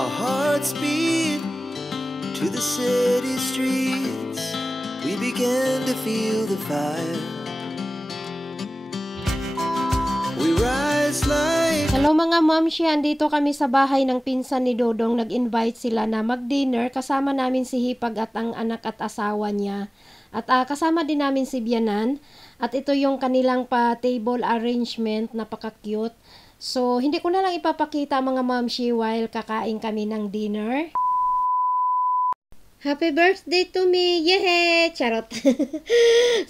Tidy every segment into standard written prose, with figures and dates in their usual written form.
Our hearts beat to the city streets. We began to feel the fire. We rise like... Hello mga mamshi, andito kami sa bahay ng pinsan ni Dodong. Nag-invite sila na mag-dinner. Kasama namin si Hipag at ang anak at asawa niya. At kasama din namin si Bianan. At ito yung kanilang pa-table arrangement, napaka-cute. So, hindi ko na lang ipapakita mga mamshi while kakain kami ng dinner. Happy birthday to me! Yehey! Charot!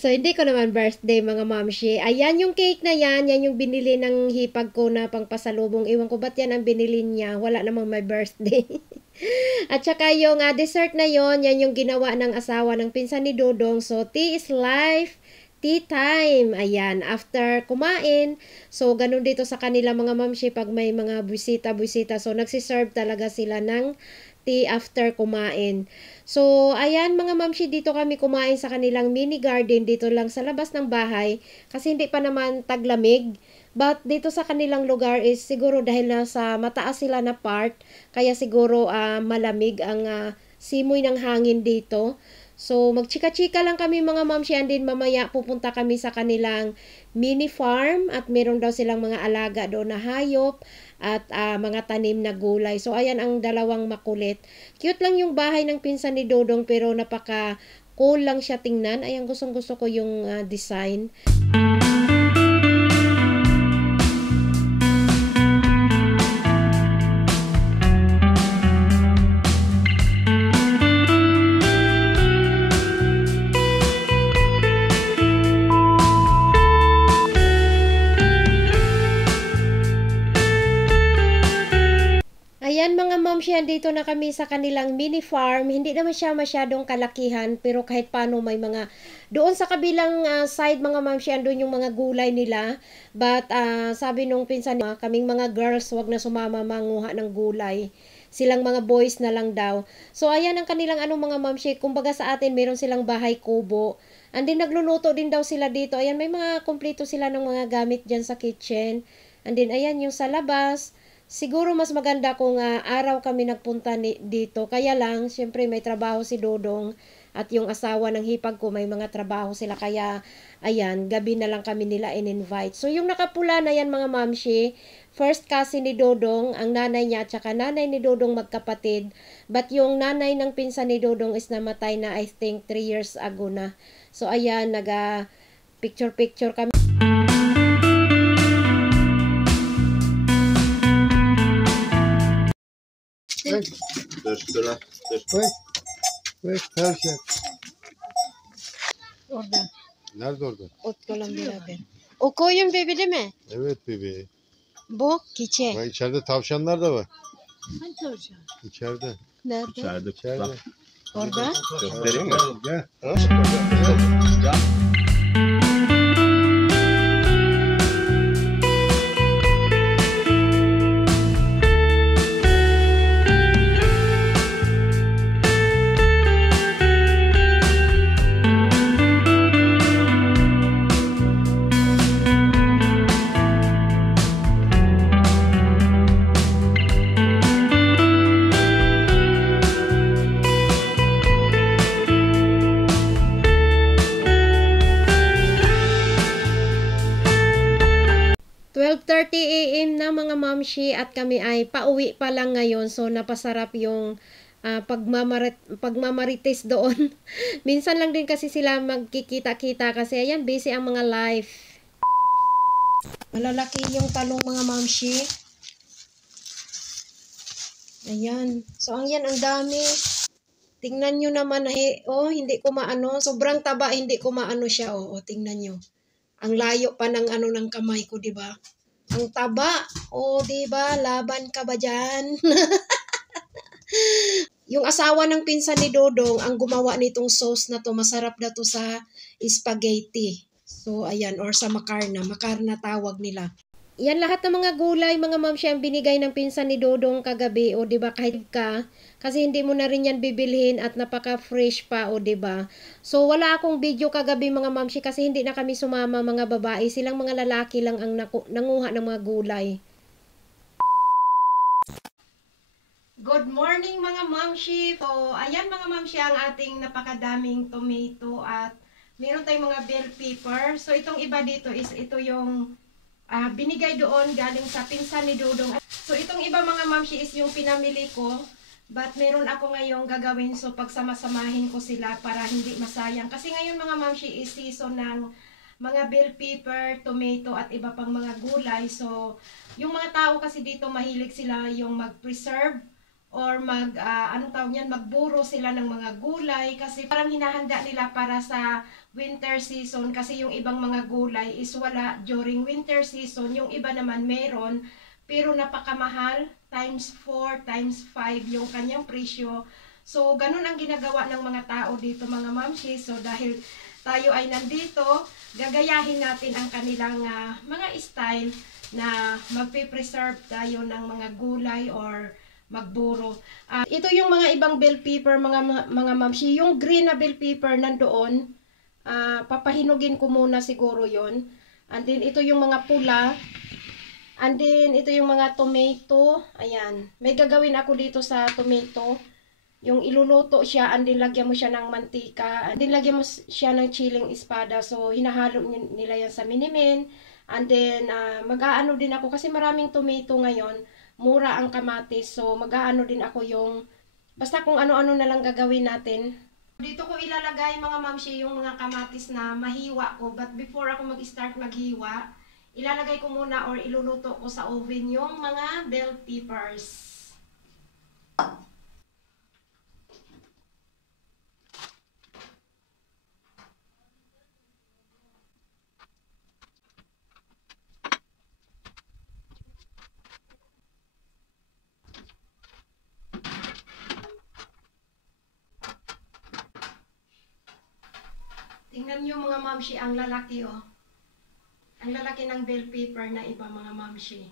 So, hindi ko naman birthday mga mamshi. Ayan yung cake na yan. Yan yung binili ng Hipag ko na pangpasalubong. Iwan ko ba't yan ang binili niya. Wala namang may birthday. At saka yung dessert na yon, yan yung ginawa ng asawa ng pinsan ni Dodong. So, tea is life. Tea time. Ayan. After kumain. So, ganun dito sa kanila mga mamshi pag may mga busita-busita. So, nagsiserve talaga sila ng tea after kumain. So, ayan mga mamshi, dito kami kumain sa kanilang mini garden. Dito lang sa labas ng bahay. Kasi hindi pa naman taglamig. But dito sa kanilang lugar is siguro dahil nasa mataas sila na part. Kaya siguro malamig ang simoy ng hangin dito. So, magchika-chika lang kami mga mamshi, and din mamaya pupunta kami sa kanilang mini farm at meron daw silang mga alaga doon na hayop at mga tanim na gulay. So, ayan ang dalawang makulit. Cute lang yung bahay ng pinsan ni Dodong pero napaka cool lang siya tingnan. Ayan, gustong-gusto ko yung design. Ayan mga mamshi, dito na kami sa kanilang mini farm. Hindi naman siya masyadong kalakihan pero kahit paano may mga doon sa kabilang side mga mamshi, doon yung mga gulay nila. But sabi nung pinsan kaming mga girls, wag na sumama manguha ng gulay. Silang mga boys na lang daw. So ayan ang kanilang mga mamshi. Kumbaga sa atin meron silang bahay kubo. And then nagluluto din daw sila dito. Ayan, may mga kompleto sila ng mga gamit dyan sa kitchen. And then ayan yung sa labas. Siguro mas maganda kung araw kami nagpunta dito. Kaya lang, syempre may trabaho si Dodong at yung asawa ng Hipag ko may mga trabaho sila. Kaya, ayan, gabi na lang kami nila in-invite. So, yung nakapula na yan mga mamshi, first cousin ni Dodong, ang nanay niya at saka nanay ni Dodong magkapatid. But yung nanay ng pinsan ni Dodong is namatay na I think 3 years ago na. So, ayan, picture-picture kami. Evet, tavşan. Orada. Nerede orada? Ot kolan beraber. O koyun bebi değil mi? Evet bebeği. Bu keçi. Bak içeride tavşanlar da var. Hangi tavşan? İçeride. Nerede? İçeride İçeride. bak. Orada. Göstereyim mi? Gel. Ya. AM na mga mamshi at kami ay pauwi pa lang ngayon. So napasarap yung pagmamarites doon. Minsan lang din kasi sila magkikita-kita kasi ayan busy ang mga life. Malalaki yung talong mga mamshi. Ayan. So ang yan ang dami. Tingnan nyo naman hindi ko maano. Sobrang taba, hindi ko maano siya. Tingnan nyo. Ang layo pa ng ng kamay ko, di ba? Ang taba. Di ba? Laban ka ba dyan? Yung asawa ng pinsan ni Dodong, ang gumawa nitong sauce na to, masarap na to sa spaghetti. So, ayan, or sa makarna. Makarna tawag nila. Yan lahat ng mga gulay, mga mamshi, ang binigay ng pinsan ni Dodong kagabi, di ba, kahit ka, kasi hindi mo na rin yan bibilhin at napaka-fresh pa, di ba? So, wala akong video kagabi, mga mamshi, kasi hindi na kami sumama, mga babae. Silang mga lalaki lang ang nanguha ng mga gulay. Good morning mga mamshi. So, ayan mga mamshi ang ating napakadaming tomato at meron tayong mga bell pepper. So, itong iba dito is ito yung binigay doon galing sa pinsan ni Dudong. So, itong iba mga mamshi is yung pinamili ko. But meron ako ngayong gagawin. So, pagsama-samahin ko sila para hindi masayang. Kasi ngayon mga mamshi is season ng mga bell pepper, tomato at iba pang mga gulay. So, yung mga tao kasi dito mahilig sila yung mag-preserve or anong tawag yan, magburo sila ng mga gulay kasi parang hinahanda nila para sa winter season kasi yung ibang mga gulay is wala during winter season, yung iba naman meron pero napakamahal, times 4, times 5 yung kanyang presyo. So ganun ang ginagawa ng mga tao dito mga mamshi. So dahil tayo ay nandito, gagayahin natin ang kanilang mga style na magpe-preserve tayo ng mga gulay or magburo. Ito yung mga ibang bell pepper mga mamshi. Yung green na bell pepper nandoon, papahinugin ko muna siguro yon. And then ito yung mga pula. And then ito yung mga tomato. Ayan. May gagawin ako dito sa tomato. Yung iluluto siya and then lagyan mo siya ng mantika. And then lagyan mo siya ng chiling espada. So hinahalo nila yan sa minimin. And then mag-aano din ako kasi maraming tomato ngayon. Mura ang kamatis. So, mag-aano din ako yung, basta kung ano-ano na lang gagawin natin. Dito ko ilalagay mga mamshi yung mga kamatis na mahiwa ko. But before ako mag-start maghiwa, ilalagay ko muna or iluluto ko sa oven yung mga bell peppers. Tingnan nyo mga mamshi, ang lalaki oh. Ang lalaki ng bell pepper na iba mga mamshi.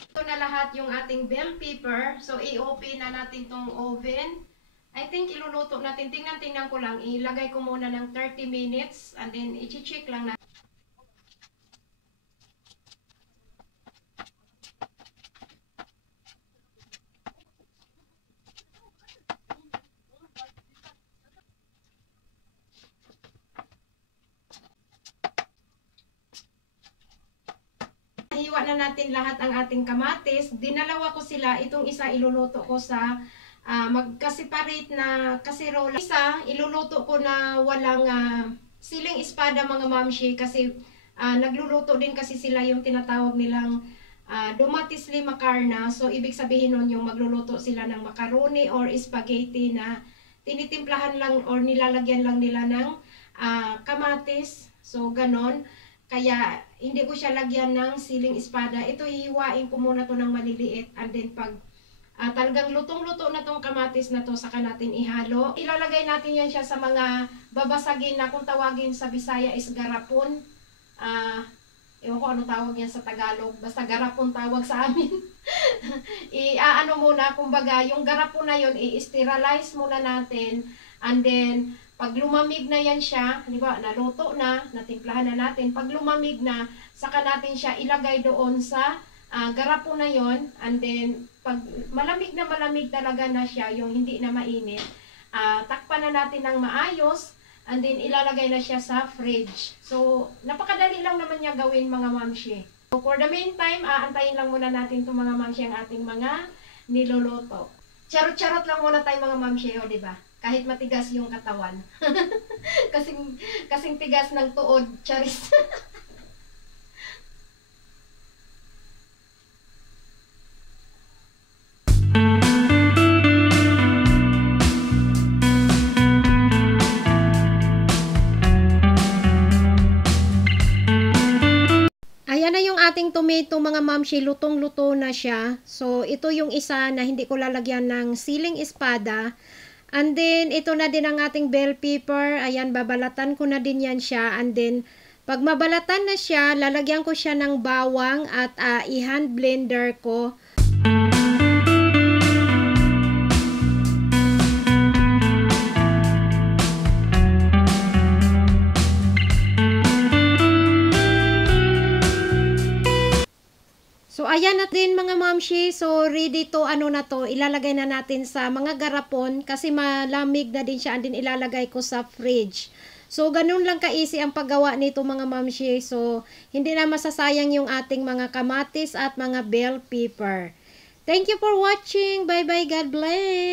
Ito na lahat yung ating bell pepper. So i-open na natin tong oven. I think iluluto natin. Tingnan ko lang. Ilagay ko muna ng 30 minutes and then i-check lang natin. Hiwa na natin lahat ang ating kamatis. Dinalawa ko sila. Itong isa iluluto ko sa magka-separate na casserole. Isa iluluto ko na walang siling espada mga mamshi kasi nagluluto din kasi sila yung tinatawag nilang dumatis lima carna. So ibig sabihin nun yung magluluto sila ng macaroni or spaghetti na tinitimplahan lang or nilalagyan lang nila ng kamatis. So ganon. Kaya hindi ko siya lagyan ng siling espada. Ito hihiwain ko muna to ng maliliit and then pag talagang lutong-luto na tong kamatis na to saka natin ihalo. Ilalagay natin yan siya sa mga babasagin na kung tawagin sa Bisaya is garapon. Ewan ko anong tawag yan sa Tagalog. Basta garapon tawag sa amin. Ano muna, kumbaga yung garapon na yun i-sterilize muna natin and then pag lumamig na yan siya, di ba, naluto na, natimplahan na natin. Pag lumamig na, saka natin siya ilagay doon sa garapon na yon. And then, pag malamig talaga na siya, yung hindi na mainit, takpan na natin ng maayos. And then, ilalagay na siya sa fridge. So, napakadali lang naman niya gawin mga mamshi. So, for the meantime, aantayin lang muna natin itong mga mamshi ang ating mga niluluto. Charot-charot lang muna tayo mga mamshi, o diba? Kahit matigas yung katawan. kasing tigas ng tuod, charis. Ayan na yung ating tomato mga mamshi, lutong-luto na siya. So ito yung isa na hindi ko lalagyan ng siling espada. And then, ito na din ang ating bell pepper. Ayan, babalatan ko na din yan siya. And then, pag mabalatan na siya, lalagyan ko siya ng bawang at i-hand blender ko. ayan natin mga mamshi. So, ready to, ilalagay na natin sa mga garapon kasi malamig na din siya and din ilalagay ko sa fridge. So, ganun lang ka-easy ang paggawa nito mga mamshi. So, hindi na masasayang yung ating mga kamatis at mga bell pepper. Thank you for watching. Bye-bye. God bless.